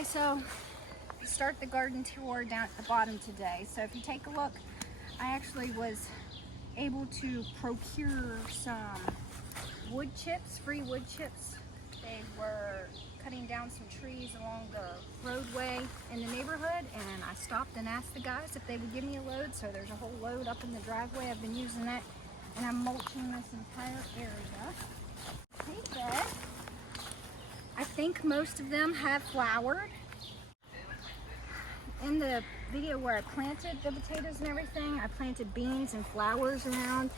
Okay, so start the garden tour down at the bottom today. So if you take a look, I actually was able to procure some wood chips, free wood chips. They were cutting down some trees along the roadway in the neighborhood, and I stopped and asked the guys if they would give me a load. So there's a whole load up in the driveway. I've been using that, and I'm mulching this entire area. Hay bed. I think most of them have flowered. In the video where I planted the potatoes and everything, I planted beans and flowers around.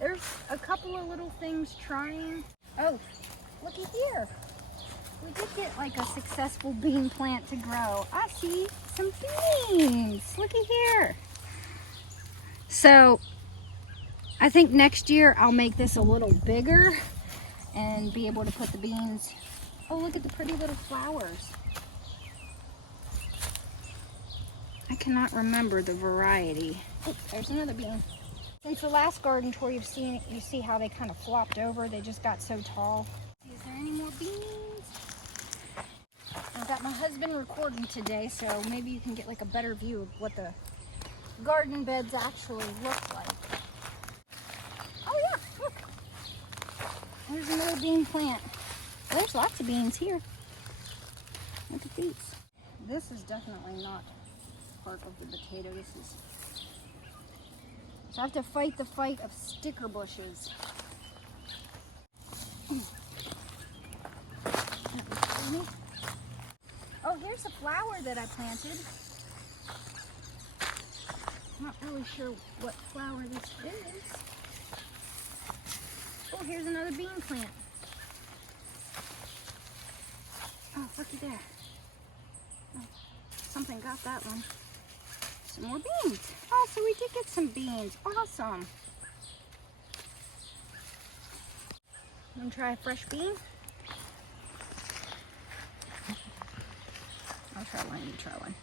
There's a couple of little things trying. Oh, looky here. We did get like a successful bean plant to grow. I see some beans. Looky here. So I think next year I'll make this a little bigger and be able to put the beans. Oh, look at the pretty little flowers. I cannot remember the variety. Oh, there's another bean. Since the last garden tour you've seen it, you see how they kind of flopped over. They just got so tall. Is there any more beans? I've got my husband recording today, so maybe you can get like a better view of what the garden beds actually look like. Oh yeah, look. There's another bean plant. There's lots of beans here. Look at these. This is definitely not part of the potato. This is. So I have to fight the fight of sticker bushes. Oh, here's a flower that I planted. Not really sure what flower this is. Oh, here's another bean plant. Oh, looky there. Oh, something got that one. Some more beans. Oh, so we did get some beans. Awesome. Want to try a fresh bean? I'll try one. You try one.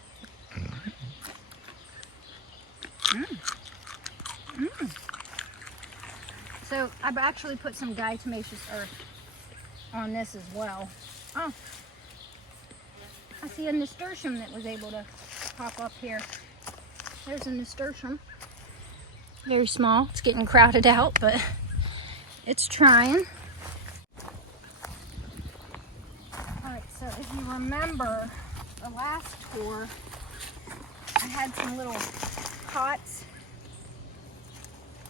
So I've actually put some diatomaceous earth on this as well. Oh, I see a nasturtium that was able to pop up here. There's a nasturtium. Very small. It's getting crowded out, but it's trying. Alright, so if you remember the last tour, I had some little pots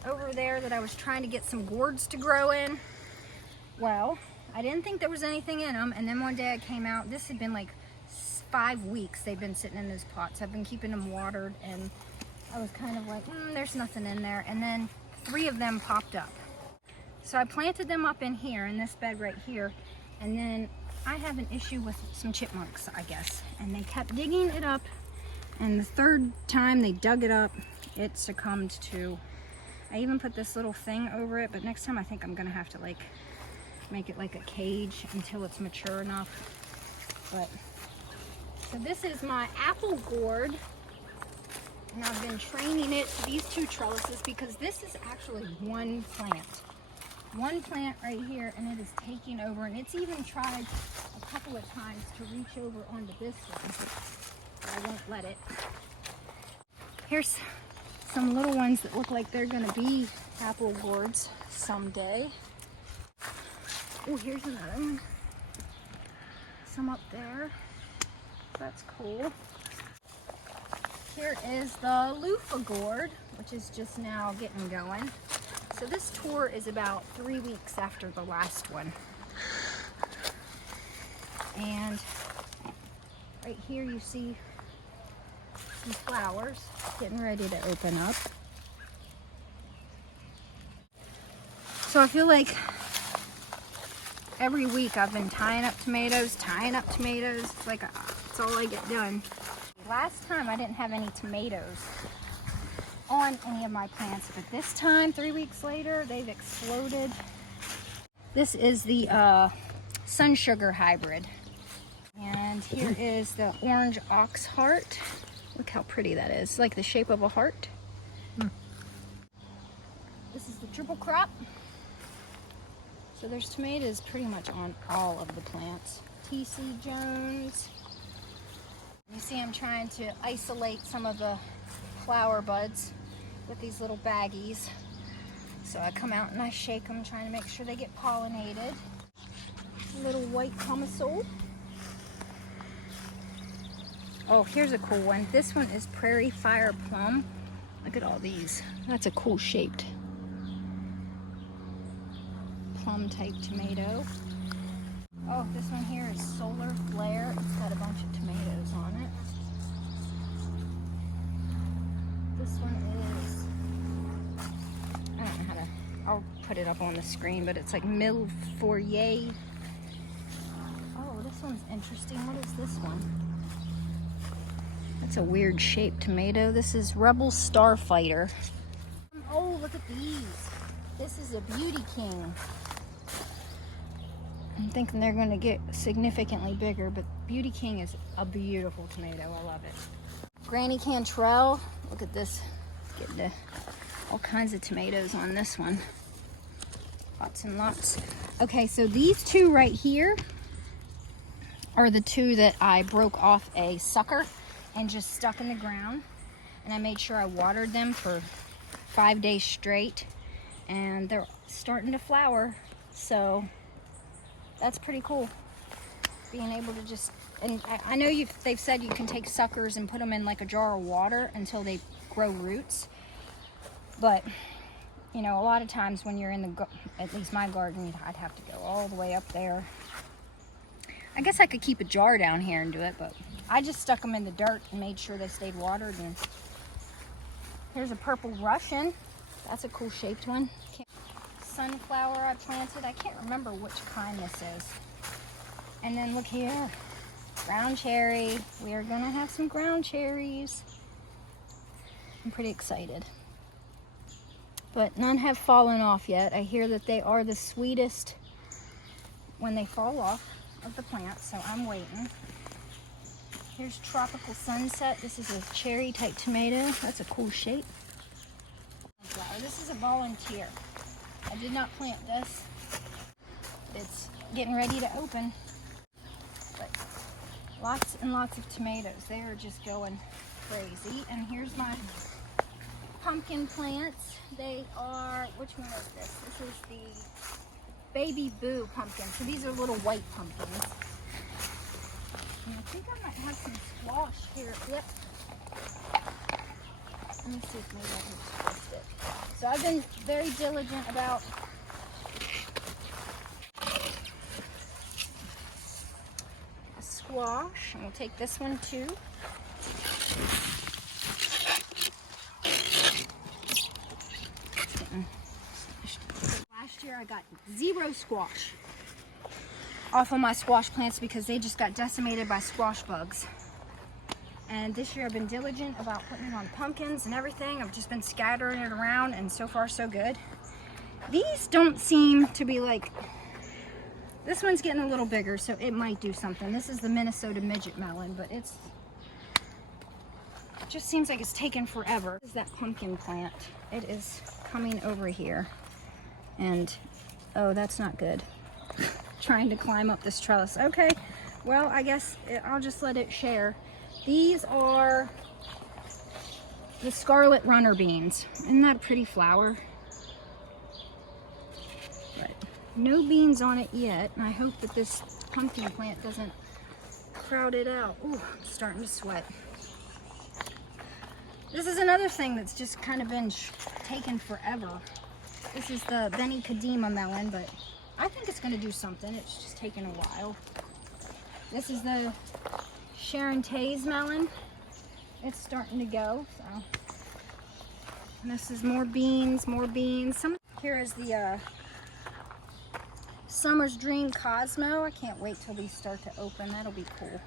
over there that I was trying to get some gourds to grow in. Well, I didn't think there was anything in them, and then one day I came out. This had been like 5 weeks they've been sitting in those pots. I've been keeping them watered, and I was kind of like, there's nothing in there. And then 3 of them popped up. So I planted them up in here, in this bed right here. And then I have an issue with some chipmunks, I guess. And they kept digging it up. And the 3rd time they dug it up, it succumbed to. I even put this little thing over it, but next time I think I'm gonna have to like make it like a cage until it's mature enough. But so this is my apple gourd, and I've been training it to these 2 trellises because this is actually one plant right here, and it is taking over, and it's even tried a couple of times to reach over onto this one, but I won't let it. Here's some little ones that look like they're gonna be apple gourds someday. Oh, here's another one. Some up there. That's cool. Here is the loofah gourd, which is just now getting going. So this tour is about 3 weeks after the last one. And right here you see some flowers getting ready to open up. So I feel like every week I've been tying up tomatoes. It's like it's all I get done. Last time I didn't have any tomatoes on any of my plants, but this time, 3 weeks later, they've exploded. This is the sun sugar hybrid. And here is the orange ox heart. Look how pretty that is. It's like the shape of a heart. This is the triple crop. So there's tomatoes pretty much on all of the plants. T.C. Jones. You see I'm trying to isolate some of the flower buds with these little baggies. So I come out and I shake them, trying to make sure they get pollinated. A little white camisole. Oh, here's a cool one. This one is Prairie Fire Plum. Look at all these. That's a cool shaped plum type tomato. Oh, this one here is Solar Flare. It's got a bunch of tomatoes on it. This one is, I don't know how to, I'll put it up on the screen, but it's like Mille Fourier. Oh, this one's interesting. What is this one? That's a weird shaped tomato. This is Rebel Starfighter. Oh, look at these. This is a Beauty King. I'm thinking they're going to get significantly bigger, but Beauty King is a beautiful tomato. I love it. Granny Cantrell. Look at this. Getting all kinds of tomatoes on this one. Lots and lots. Okay, so these two right here are the two that I broke off a sucker and just stuck in the ground. And I made sure I watered them for 5 days straight. And they're starting to flower. So that's pretty cool. Being able to just, and I know they've said you can take suckers and put them in like a jar of water until they grow roots. But, you know, a lot of times when you're in the, at least my garden, I'd have to go all the way up there. I guess I could keep a jar down here and do it, but I just stuck them in the dirt and made sure they stayed watered. And here's a purple Russian. That's a cool shaped one. Sunflower I planted. I can't remember which kind this is. And then look here, ground cherry. We are gonna have some ground cherries. I'm pretty excited. But none have fallen off yet. I hear that they are the sweetest when they fall off of the plant, so I'm waiting. Here's Tropical Sunset. This is a cherry type tomato. That's a cool shape. This is a volunteer. I did not plant this. It's getting ready to open. But lots and lots of tomatoes. They are just going crazy. And here's my pumpkin plants. They are, which one is this? This is the Baby Boo pumpkin. So these are little white pumpkins. And I think I might have some squash here. Yep. Let me see if maybe I can twist it. So I've been very diligent about squash, and we'll take this one too. Last year I got 0 squash off of my squash plants because they just got decimated by squash bugs. And this year I've been diligent about putting it on pumpkins and everything. I've just been scattering it around, and so far so good. These don't seem to be like, this one's getting a little bigger, so it might do something. This is the Minnesota midget melon, but it just seems like it's taken forever. This is that pumpkin plant. It is coming over here, and oh, that's not good. Trying to climb up this trellis. Okay, well, I guess I'll just let it share. These are the Scarlet Runner beans. Isn't that a pretty flower? But no beans on it yet. And I hope that this pumpkin plant doesn't crowd it out. Ooh, I'm starting to sweat. This is another thing that's just kind of been taking forever. This is the Benny Kadima melon, but I think it's going to do something. It's just taking a while. This is the Sharon Tays melon. It's starting to go. So, and this is more beans, more beans. Here is the Summer's Dream Cosmo. I can't wait till these start to open. That'll be cool.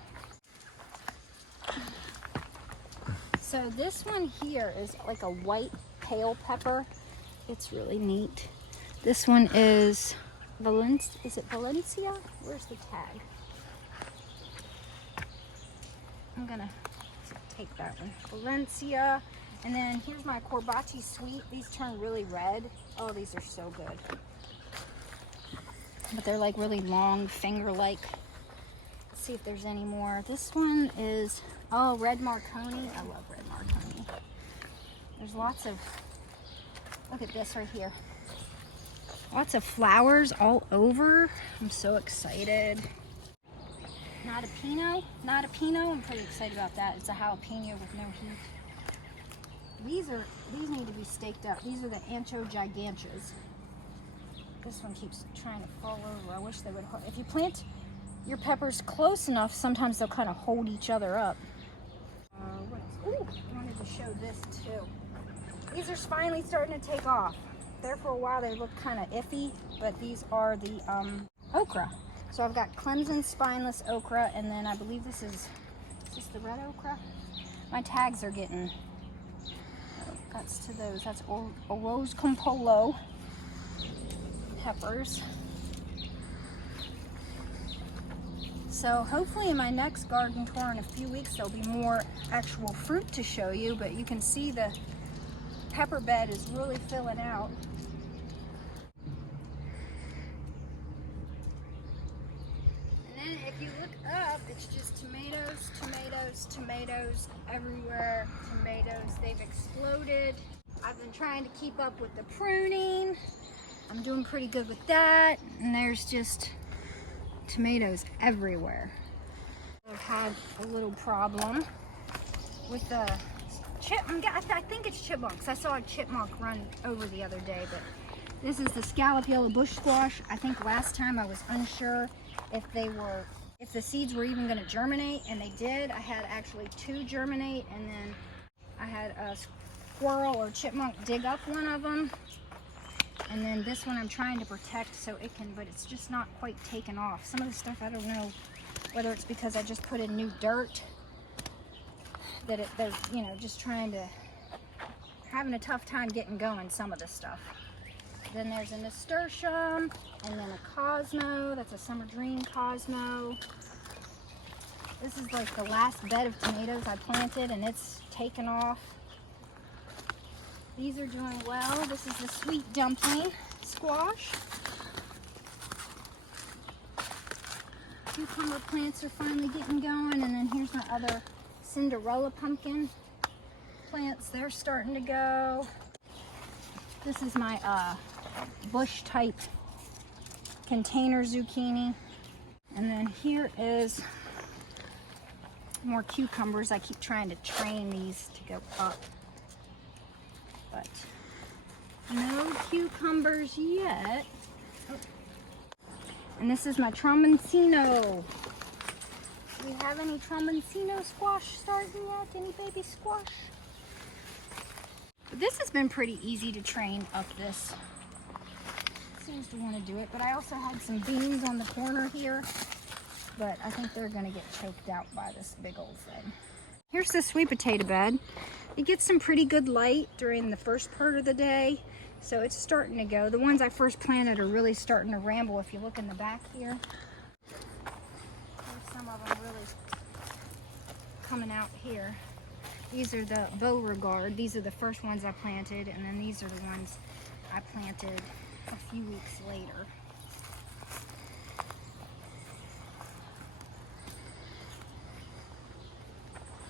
So this one here is like a white pale pepper. It's really neat. This one is is it Valencia? Where's the tag? I'm gonna take that one. Valencia. And then here's my Corbacci Sweet. These turn really red. Oh, these are so good. But they're like really long, finger-like. see if there's any more. This one is, oh, red Marconi. I love red Marconi. There's lots of, look at this right here. Lots of flowers all over. I'm so excited. Not a Pinot. I'm pretty excited about that. It's a jalapeno with no heat. These need to be staked up. These are the Ancho Gigantas. This one keeps trying to fall over. I wish they would. If you plant your peppers close enough, sometimes they'll kind of hold each other up. What else? Ooh, I wanted to show this too. These are finally starting to take off. There for a while they looked kind of iffy, but these are the okra. So I've got Clemson spineless okra, and then I believe is this the red okra? My tags are getting guts to those. That's Arroz con Polo peppers. So hopefully in my next garden tour in a few weeks there'll be more actual fruit to show you, but you can see the pepper bed is really filling out. And then if you look up, it's just tomatoes, tomatoes, tomatoes everywhere. Tomatoes, they've exploded. I've been trying to keep up with the pruning. I'm doing pretty good with that. And there's just tomatoes everywhere. I've had a little problem with the I think it's chipmunks. I saw a chipmunk run over the other day, but this is the scallop yellow bush squash. I think last time I was unsure if the seeds were even going to germinate, and they did. I had actually 2 germinate, and then I had a squirrel or chipmunk dig up one of them. And then this one I'm trying to protect so it can, but it's just not quite taken off. Some of the stuff, I don't know whether it's because I just put in new dirt, that they're, you know, just having a tough time getting going, some of this stuff. Then there's a nasturtium, and then a Cosmo. That's a summer dream Cosmo. This is like the last bed of tomatoes I planted, and it's taken off. These are doing well. This is the sweet dumpling squash. Cucumber plants are finally getting going, and then here's my other Cinderella pumpkin plants. They're starting to go. This is my bush type container zucchini. And then here is more cucumbers. I keep trying to train these to go up, but no cucumbers yet. Oh. And this is my Tramontino. Do we have any Tramontino squash starting yet? Any baby squash? But this has been pretty easy to train up this. Seems to want to do it, but I also had some beans on the corner here, but I think they're going to get choked out by this big old thing. Here's the sweet potato bed. It gets some pretty good light during the first part of the day, so it's starting to go. The ones I first planted are really starting to ramble. If you look in the back here, there's some of them really coming out here. These are the Beauregard. These are the first ones I planted, and then these are the ones I planted a few weeks later.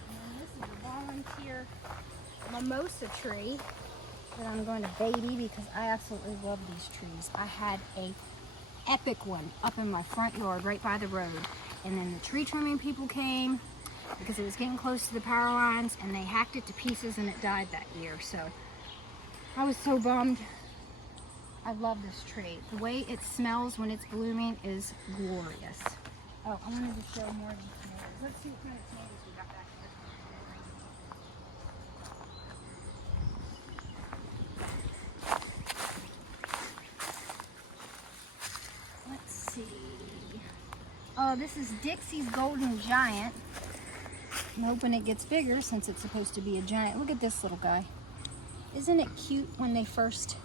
And this is a volunteer mimosa tree that I'm going to baby because I absolutely love these trees. I had a epic one up in my front yard right by the road, and then the tree trimming people came because it was getting close to the power lines, and they hacked it to pieces and it died that year. So I was so bummed. I love this tree. The way it smells when it's blooming is glorious. Oh, I wanted to show more of the tomatoes. Let's see what kind of tomatoes we got back here. Let's see. Oh, this is Dixie's Golden Giant. I'm hoping it gets bigger since it's supposed to be a giant. Look at this little guy. Isn't it cute when they first...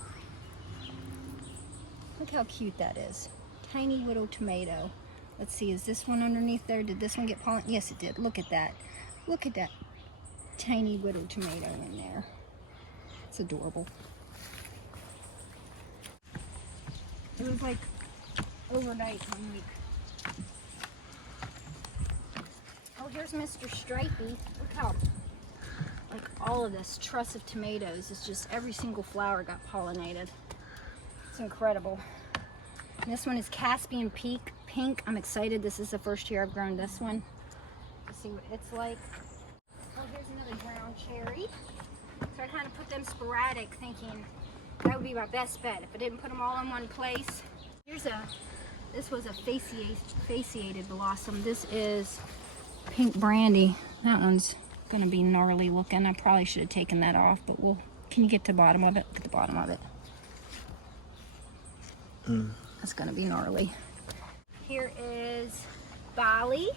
Look how cute that is. Tiny little tomato. Let's see, is this one underneath there? Did this one get pollen? Yes, it did. Look at that. Look at that tiny little tomato in there. It's adorable. It was like overnight 1 week. here's Mr. Stripey. Look how, like, all of this truss of tomatoes is just every single flower got pollinated. It's incredible. And this one is Caspian Pink. I'm excited. This is the first year I've grown this one. Let's see what it's like. Oh, here's another brown cherry. So I kind of put them sporadic, thinking that would be my best bet if I didn't put them all in one place. This was a fasciated blossom. This is pink brandy. That one's gonna be gnarly looking. I probably should have taken that off, but can you get to the bottom of it? Look at the bottom of it. That's gonna be gnarly. Here is Bali.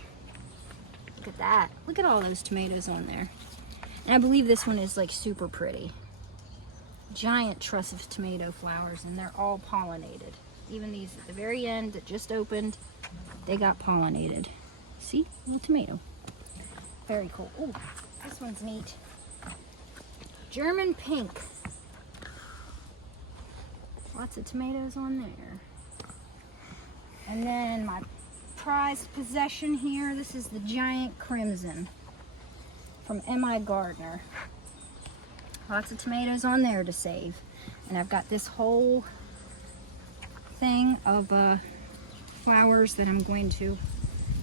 Look at that. Look at all those tomatoes on there. And I believe this one is like super pretty. Giant truss of tomato flowers, and they're all pollinated. Even these at the very end that just opened, they got pollinated. See, little tomato. Very cool. Oh, this one's neat. German pink. Lots of tomatoes on there. And then my prized possession here, this is the giant crimson from M.I. Gardner. Lots of tomatoes on there to save. And I've got this whole thing of flowers that I'm going to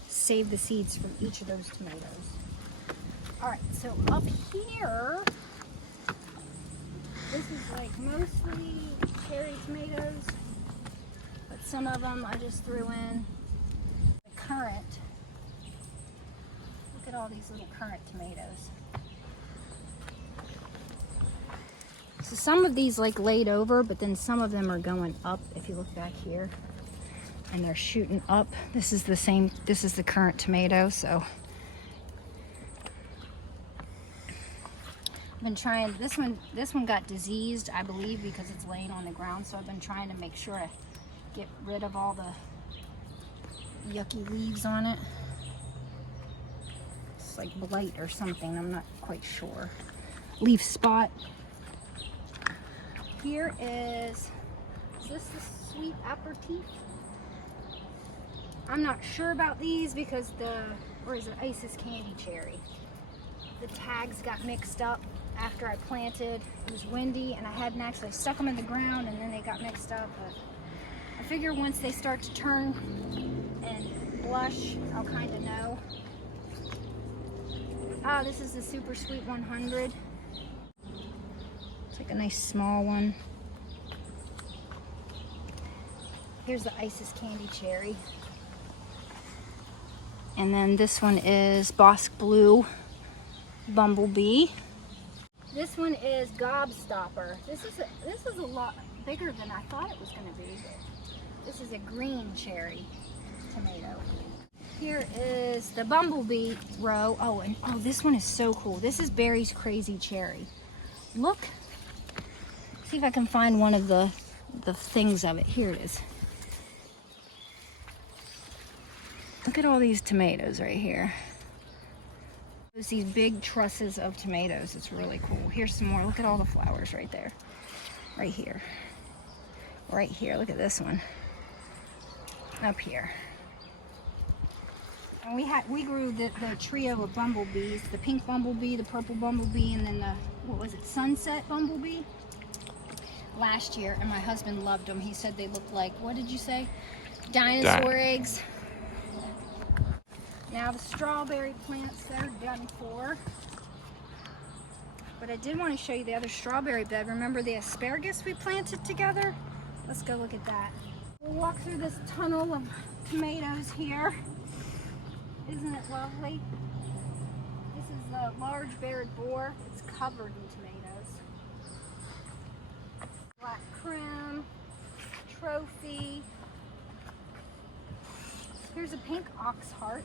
save the seeds from each of those tomatoes. All right, so up here, this is like mostly cherry tomatoes, but some of them I just threw in the currant. Look at all these little currant tomatoes. So some of these like laid over, but then some of them are going up. If you look back here, and they're shooting up. This is the same, this is the currant tomato, so. I've been trying, this one got diseased, I believe, because it's laying on the ground, so I've been trying to make sure to get rid of all the yucky leaves on it. It's like blight or something, I'm not quite sure. Leaf spot. Here is this the sweet aperitif? I'm not sure about these because or is it Isis candy cherry? The tags got mixed up after I planted. It was windy and I hadn't actually stuck them in the ground, and then they got mixed up. But I figure once they start to turn and blush, I'll kind of know. Ah, this is the Super Sweet 100. It's like a nice small one. Here's the Isis candy cherry. And then this one is Bosque Blue Bumblebee. This one is Gobstopper. This is a lot bigger than I thought it was going to be. This is a green cherry tomato. Here is the Bumblebee row. Oh, and oh, this one is so cool. This is Barry's Crazy Cherry. Look. See if I can find one of the things of it. Here it is. Look at all these tomatoes right here. There's these big trusses of tomatoes. It's really cool. Here's some more. Look at all the flowers right there. Right here. Right here. Look at this one. Up here. And we grew the trio of bumblebees. The pink bumblebee, the purple bumblebee, and then the, what was it, sunset bumblebee? Last year, and my husband loved them. He said they looked like, what did you say? Dinosaur eggs. Now the strawberry plants, they're done for. But I did want to show you the other strawberry bed. Remember the asparagus we planted together? Let's go look at that. We'll walk through this tunnel of tomatoes here. Isn't it lovely? This is the large barred boar. It's covered in tomatoes. Black Crim, Trophy. Here's a pink ox heart.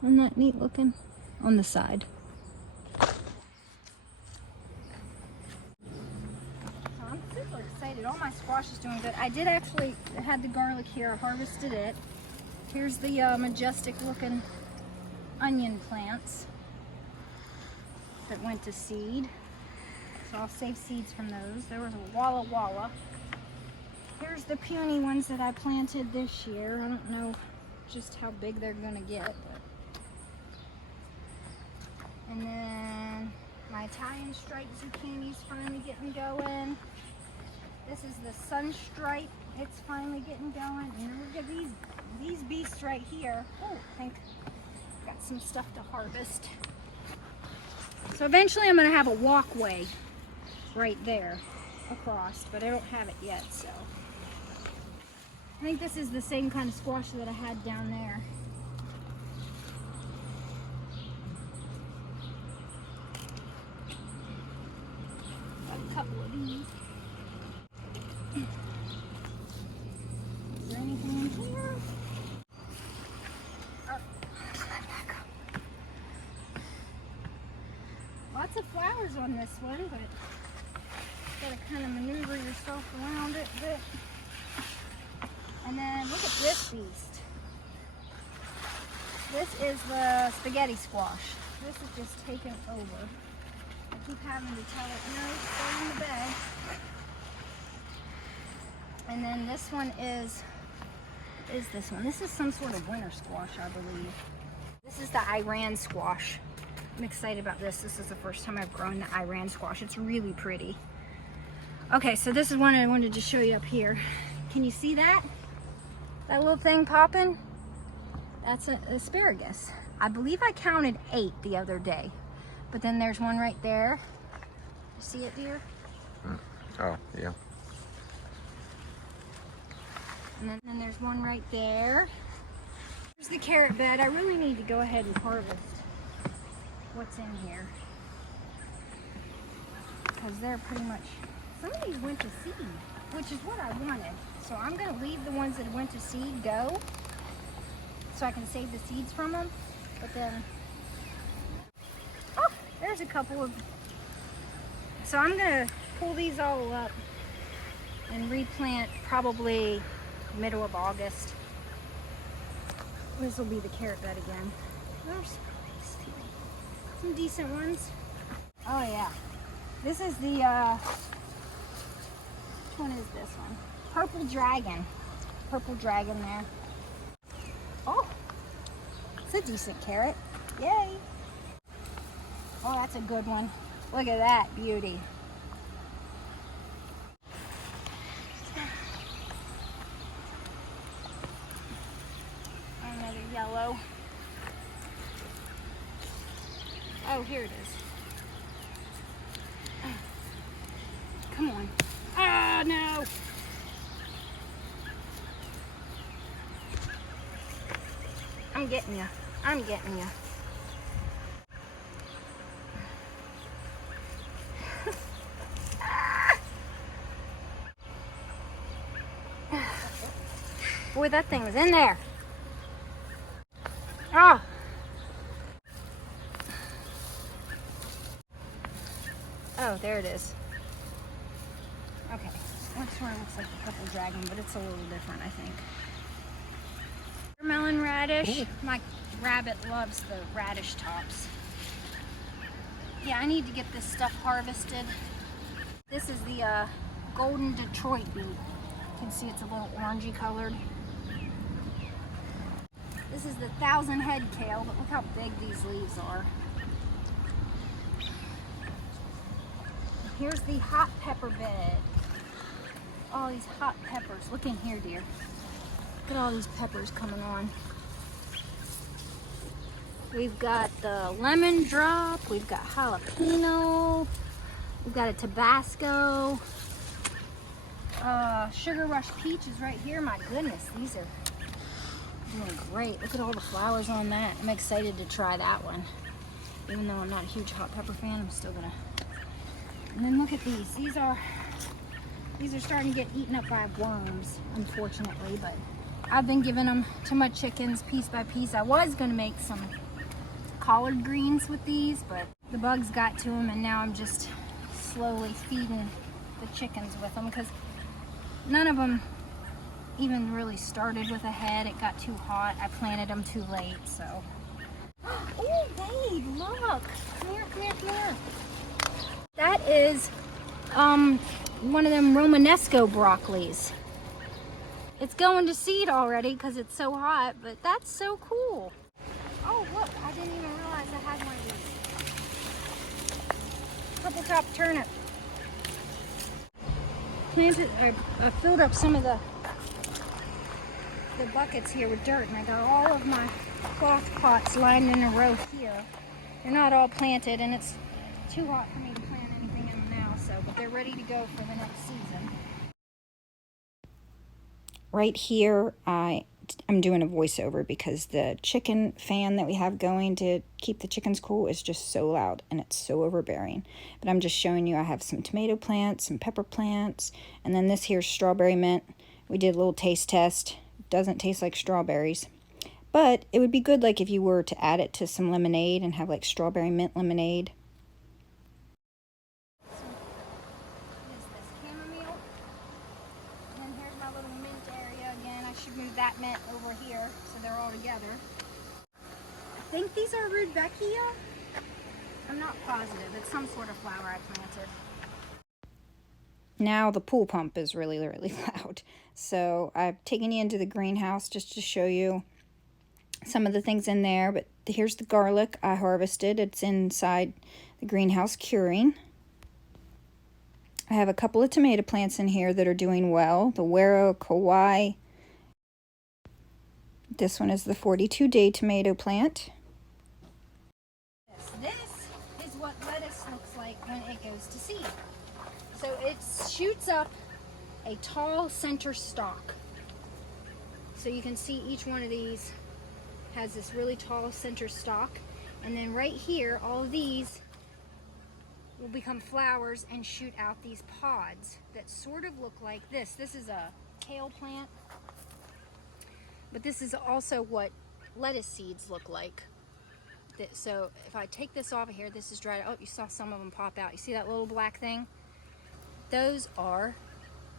Isn't that neat looking? On the side. I'm super excited. All my squash is doing good. I did actually had the garlic here. I harvested it. Here's the majestic looking onion plants that went to seed. So I'll save seeds from those. There was a Walla Walla. Here's the puny ones that I planted this year. I don't know just how big they're gonna get, but And then my Italian striped zucchini's finally getting going. This is the sun stripe. It's finally getting going. And then look at these beasts right here. Oh, I think got some stuff to harvest. So eventually I'm gonna have a walkway right there across, but I don't have it yet, so. I think this is the same kind of squash that I had down there. Got a couple of these. Is there anything in here? Oh. Lots of flowers on this one, but you gotta kind of maneuver yourself around it a bit. And then look at this beast. This is the spaghetti squash. This is just taken over. I keep having to tell it, no, stay in the bed. And then this one is this one. This is some sort of winter squash, I believe. This is the Iran squash. I'm excited about this. This is the first time I've grown the Iran squash. It's really pretty. Okay, so this is one I wanted to show you up here. Can you see that? That little thing popping? That's an asparagus. I believe I counted 8 the other day. But then there's one right there. You see it, dear? Oh, yeah. And then there's one right there. Here's the carrot bed. I really need to go ahead and harvest what's in here. Because they're pretty much, some of these went to seed, which is what I wanted. So I'm going to leave the ones that went to seed go so I can save the seeds from them. But then, oh, there's a couple of, so I'm going to pull these all up and replant probably middle of August. This will be the carrot bed again. There's some decent ones. Oh yeah. This is the, which one is this one? Purple dragon. Purple dragon there. Oh, it's a decent carrot. Yay. Oh, that's a good one. Look at that beauty. Another yellow. Oh, here it is. Come on. Oh, no. I'm getting you. I'm getting you. Boy, that thing was in there. Oh. Oh, there it is. Okay, next one looks like the purple dragon, but it's a little different, I think. Melon radish. Ooh. My rabbit loves the radish tops. Yeah, I need to get this stuff harvested. This is the golden Detroit beet. You can see it's a little orangey colored. This is the 1,000 head kale, but look how big these leaves are. Here's the hot pepper bed. All these hot peppers. Look in here, dear. Look at all these peppers coming on. We've got the lemon drop. We've got jalapeno. We've got a Tabasco. Sugar Rush Peach is right here. My goodness, these are doing great. Look at all the flowers on that. I'm excited to try that one. Even though I'm not a huge hot pepper fan, I'm still gonna. And then look at these. These are starting to get eaten up by worms, unfortunately, but I've been giving them to my chickens piece by piece. I was gonna make some collard greens with these, but the bugs got to them, and now I'm just slowly feeding the chickens with them because none of them even really started with a head. It got too hot. I planted them too late, so. Oh, babe, look. Come here, come here, come here. That is one of them Romanesco broccolis. It's going to seed already because it's so hot, but that's so cool. Oh, look, I didn't even realize I had one of these. top turnip. I filled up some of the buckets here with dirt, and I got all of my cloth pots lined in a row here. They're not all planted, and it's too hot for me to plant anything in them now, but they're ready to go for the next season. Right here, I'm doing a voiceover because the chicken fan that we have going to keep the chickens cool is just so loud and it's so overbearing. But I'm just showing you I have some tomato plants, some pepper plants, and then this here's strawberry mint. We did a little taste test. Doesn't taste like strawberries, but it would be good like if you were to add it to some lemonade and have like strawberry mint lemonade. Move that mint over here so they're all together. I think these are rudbeckia. I'm not positive. It's some sort of flower I planted. Now the pool pump is really, really loud. So I've taken you into the greenhouse just to show you some of the things in there. But here's the garlic I harvested. It's inside the greenhouse curing. I have a couple of tomato plants in here that are doing well. The Wero Kauai. This one is the 42-day tomato plant. This is what lettuce looks like when it goes to seed. So it shoots up a tall center stalk. So you can see each one of these has this really tall center stalk. And then right here, all of these will become flowers and shoot out these pods that sort of look like this. This is a kale plant. But this is also what lettuce seeds look like. So if I take this off of here, this is dried. Oh, you saw some of them pop out. You see that little black thing? Those are,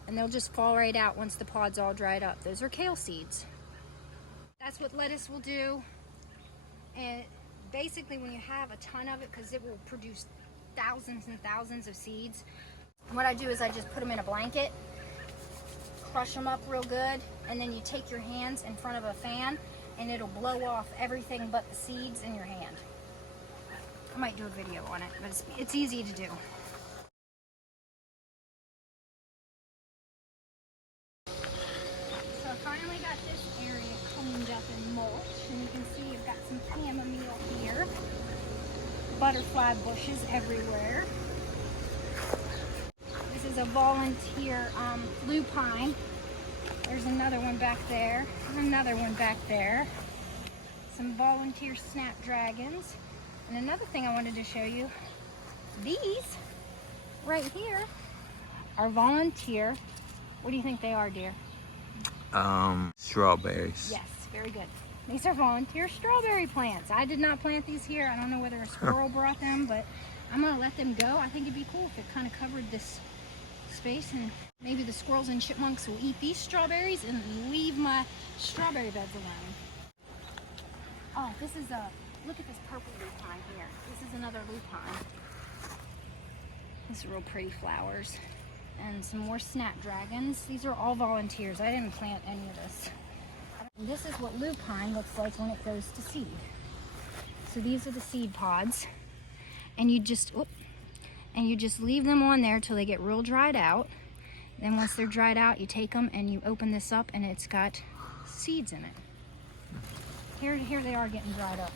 and they'll just fall right out once the pod's all dried up. Those are kale seeds. That's what lettuce will do. And basically when you have a ton of it, because it will produce thousands and thousands of seeds, what I do is I just put them in a blanket, crush them up real good, and then you take your hands in front of a fan and it'll blow off everything but the seeds in your hand. I might do a video on it, but it's easy to do. So I finally got this area cleaned up and mulched, and you can see I've got some chamomile here, butterfly bushes everywhere. This is a volunteer lupine. There's another one back there, and another one back there. Some volunteer snapdragons. And another thing I wanted to show you, these right here are volunteer. What do you think they are, dear? Strawberries. Yes, very good. These are volunteer strawberry plants. I did not plant these here. I don't know whether a squirrel brought them, but I'm gonna let them go. I think it'd be cool if it kind of covered this space, and maybe the squirrels and chipmunks will eat these strawberries and leave my strawberry beds alone. Oh, this is look at this purple lupine here. This is another lupine. These are real pretty flowers. And some more snapdragons. These are all volunteers. I didn't plant any of this. And this is what lupine looks like when it goes to seed. So these are the seed pods. And you just leave them on there till they get real dried out. Then once they're dried out, you take them and you open this up and it's got seeds in it. Here they are getting dried up.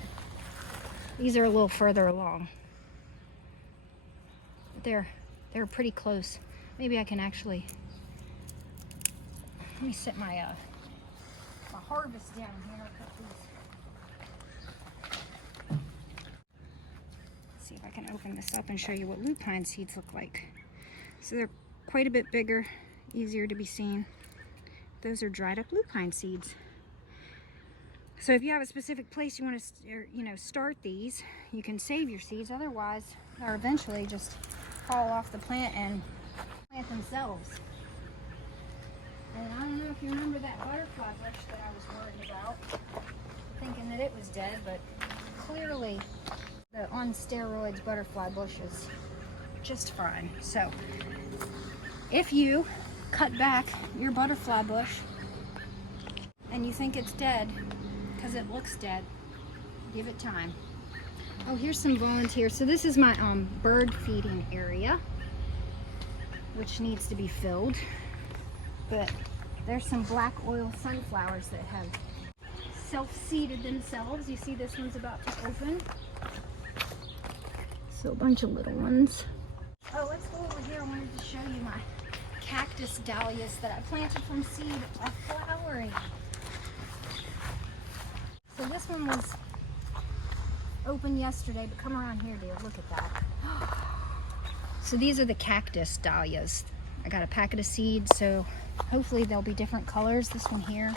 These are a little further along. They're pretty close. Maybe I can actually, let me set my my harvest down here. See if I can open this up and show you what lupine seeds look like. So they're quite a bit bigger, easier to be seen. Those are dried up lupine seeds. So if you have a specific place you want to, start these, you can save your seeds. Otherwise, they'll eventually just fall off the plant and plant themselves. And I don't know if you remember that butterfly bush that I was worried about, thinking that it was dead, but clearly the on steroids butterfly bush is just fine. So if you cut back your butterfly bush and you think it's dead because it looks dead, give it time. Oh, here's some volunteers. So this is my bird feeding area, which needs to be filled. But there's some black oil sunflowers that have self-seeded themselves. You see this one's about to open. So a bunch of little ones. Oh, let's go over here. I wanted to show you my cactus dahlias that I planted from seed are flowering. So this one was open yesterday, but come around here, dear. Look at that. So these are the cactus dahlias. I got a packet of seeds, so hopefully they'll be different colors. This one here,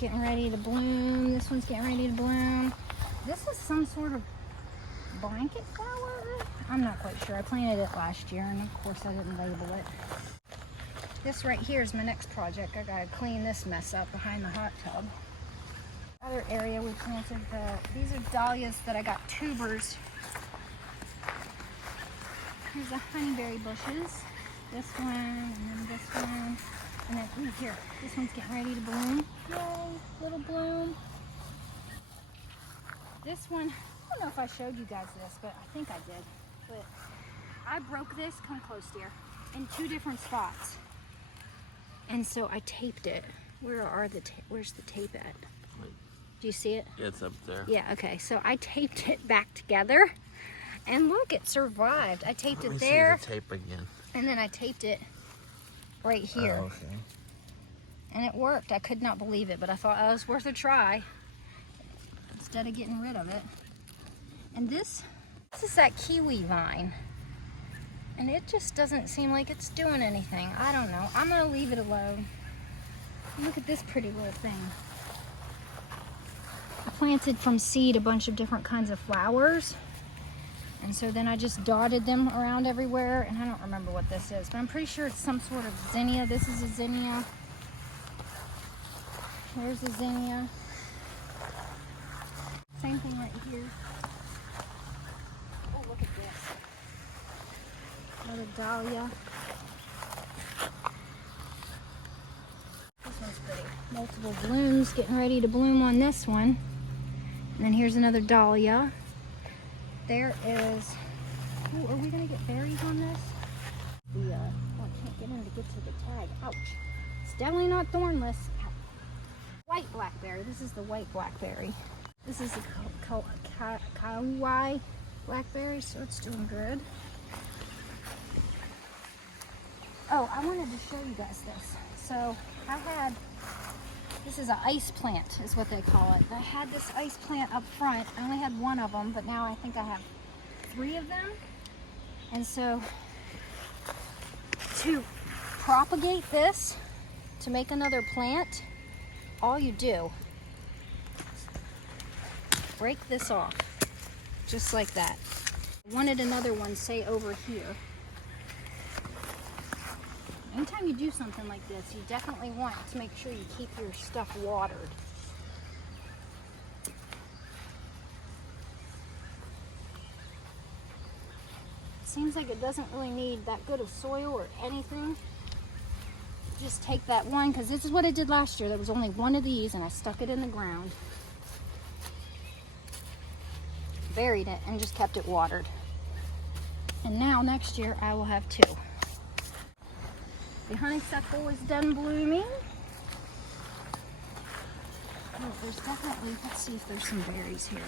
getting ready to bloom. This one's getting ready to bloom. This is some sort of blanket flower. I'm not quite sure. I planted it last year, and of course I didn't label it. This right here is my next project. I gotta clean this mess up behind the hot tub. Other area we planted these are dahlias that I got tubers. Here's the honeyberry bushes. This one, and then this one, and then ooh, here. This one's getting ready to bloom. Yay, little bloom. This one, I don't know if I showed you guys this, but I think I did. But I broke this, come close, dear, in 2 different spots. And so I taped it. Where's the tape at? Do you see it? Yeah, it's up there. Yeah, okay. So I taped it back together. And look, it survived. I taped it there. See the tape again. And then I taped it right here. Oh, okay. And it worked. I could not believe it, but I thought it was worth a try instead of getting rid of it. And this is that kiwi vine. And it just doesn't seem like it's doing anything. I don't know. I'm going to leave it alone. Look at this pretty little thing. I planted from seed a bunch of different kinds of flowers. And so then I just dotted them around everywhere. And I don't remember what this is, but I'm pretty sure it's some sort of zinnia. This is a zinnia. There's a zinnia. Same thing right here. Oh, look at this. Another dahlia. This one's pretty. Multiple blooms getting ready to bloom on this one. And then here's another dahlia. There is, ooh, are we gonna get berries on this? Oh, I can't get in to get to the tag. Ouch. It's definitely not thornless. Ow. White blackberry. This is the white blackberry. This is the Kauai blackberry, so it's doing good. Oh, I wanted to show you guys this. So this is an ice plant, is what they call it. I had this ice plant up front. I only had 1 of them, but now I think I have 3 of them. And so to propagate this, to make another plant, all you do, break this off, just like that. I wanted another one, say over here. Anytime you do something like this, you definitely want to make sure you keep your stuff watered. It seems like it doesn't really need that good of soil or anything. Just take that one, because this is what I did last year. There was only 1 of these, and I stuck it in the ground. Buried it, and just kept it watered. And now, next year, I will have 2. The honeysuckle is done blooming. Oh, there's definitely, let's see if there's some berries here.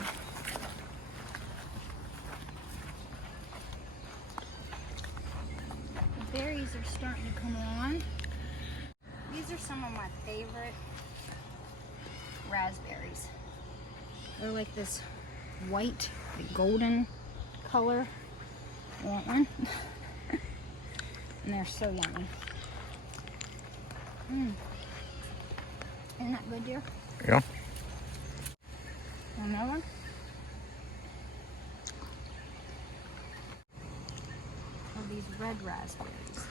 The berries are starting to come on. These are some of my favorite raspberries. They're like this white, like golden color. Want one? And they're so yummy. Isn't that good, dear? Yeah. Want another one? Oh, these red raspberries.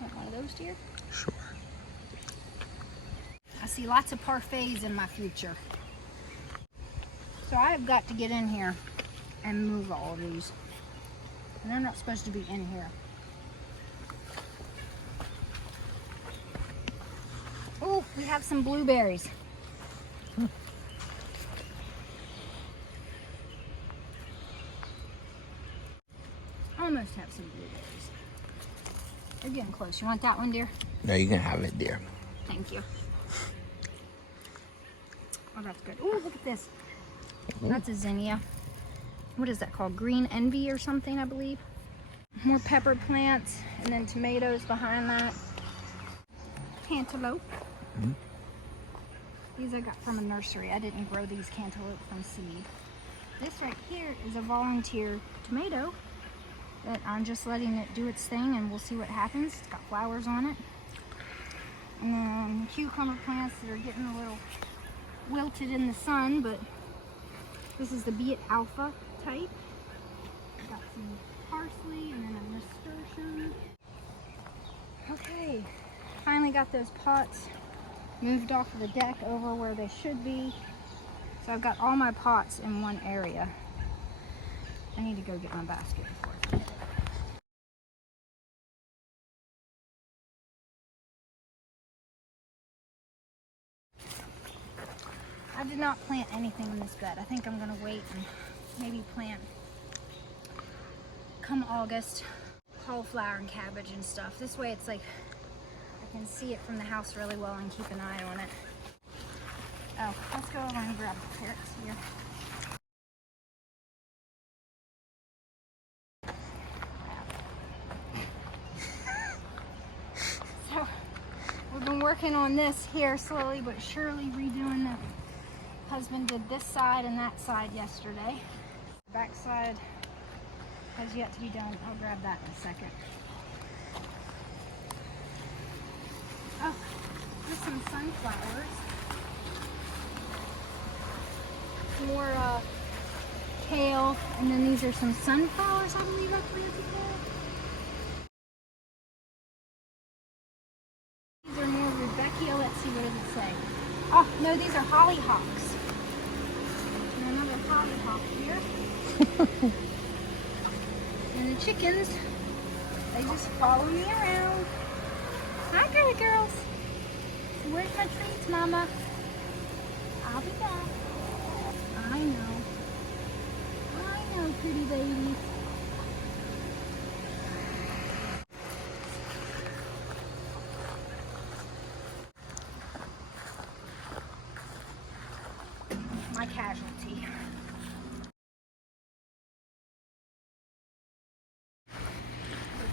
Want one of those, dear? Sure. I see lots of parfaits in my future. So I've got to get in here and move all of these. And they're not supposed to be in here. Oh, We have some blueberries. Almost have some blueberries. They're getting close. You want that one, dear? No, you can have it, dear. Thank you. Oh, that's good. Oh, look at this. That's a zinnia. What is that called? Green envy or something, I believe. More pepper plants, and then tomatoes behind that. Cantaloupe. Mm-hmm. These I got from a nursery. I didn't grow these cantaloupe from seed. This right here is a volunteer tomato that I'm just letting it do its thing, and we'll see what happens. It's got flowers on it. And then cucumber plants that are getting a little wilted in the sun, but this is the Beet Alpha type. Got some parsley and then a nasturtium. Okay, finally got those pots moved off of the deck over where they should be. So I've got all my pots in one area. I need to go get my basket before I forget it. I did not plant anything in this bed. I think I'm gonna wait and maybe plant come August cauliflower and cabbage and stuff. This way it's like I can see it from the house really well and keep an eye on it. Oh, let's go over and grab the carrots here. So we've been working on this here slowly but surely, redoing the husband did this side and that side yesterday. Back side has yet to be done. I'll grab that in a second. Oh, there's some sunflowers. Some more kale, and then these are some sunflowers, I believe I planted there. These are more Rebecca. Let's see, what does it say? Oh, no, these are hollyhocks. And another hollyhock here. And the chickens, they just follow me around. Hi, girly girls. Where's my treats, Mama? I'll be back. I know, pretty baby. My casualty.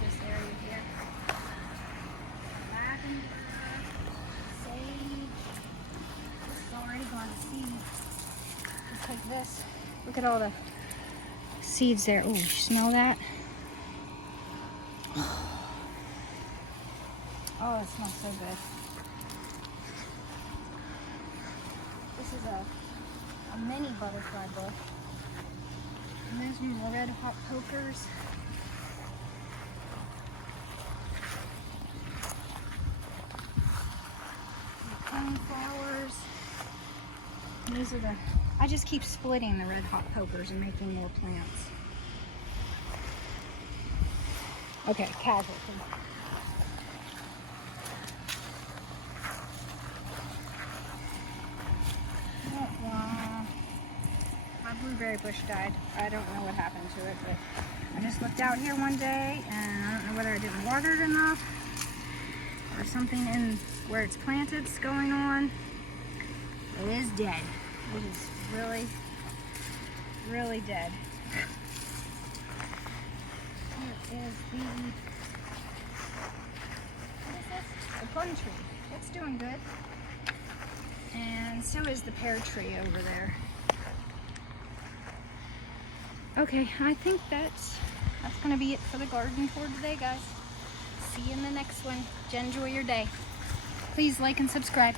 This area here. Lavender, sage. This is already gone to seed. Just like this. Look at all the seeds there. Oh, you smell that? Oh, it smells so good. This is a mini butterfly bush. And there's more red hot pokers. Coneflowers. These are the, I just keep splitting the red hot pokers and making more plants. Okay, casualty. My blueberry bush died. I don't know what happened to it, but I just looked out here one day and I don't know whether I didn't water it enough or something in where it's planted is going on. It is dead. It is really, really dead. Here is the, what is this? The plum tree. It's doing good. And so is the pear tree over there. Okay, I think that's going to be it for the garden for today, guys. See you in the next one. Enjoy your day. Please like and subscribe.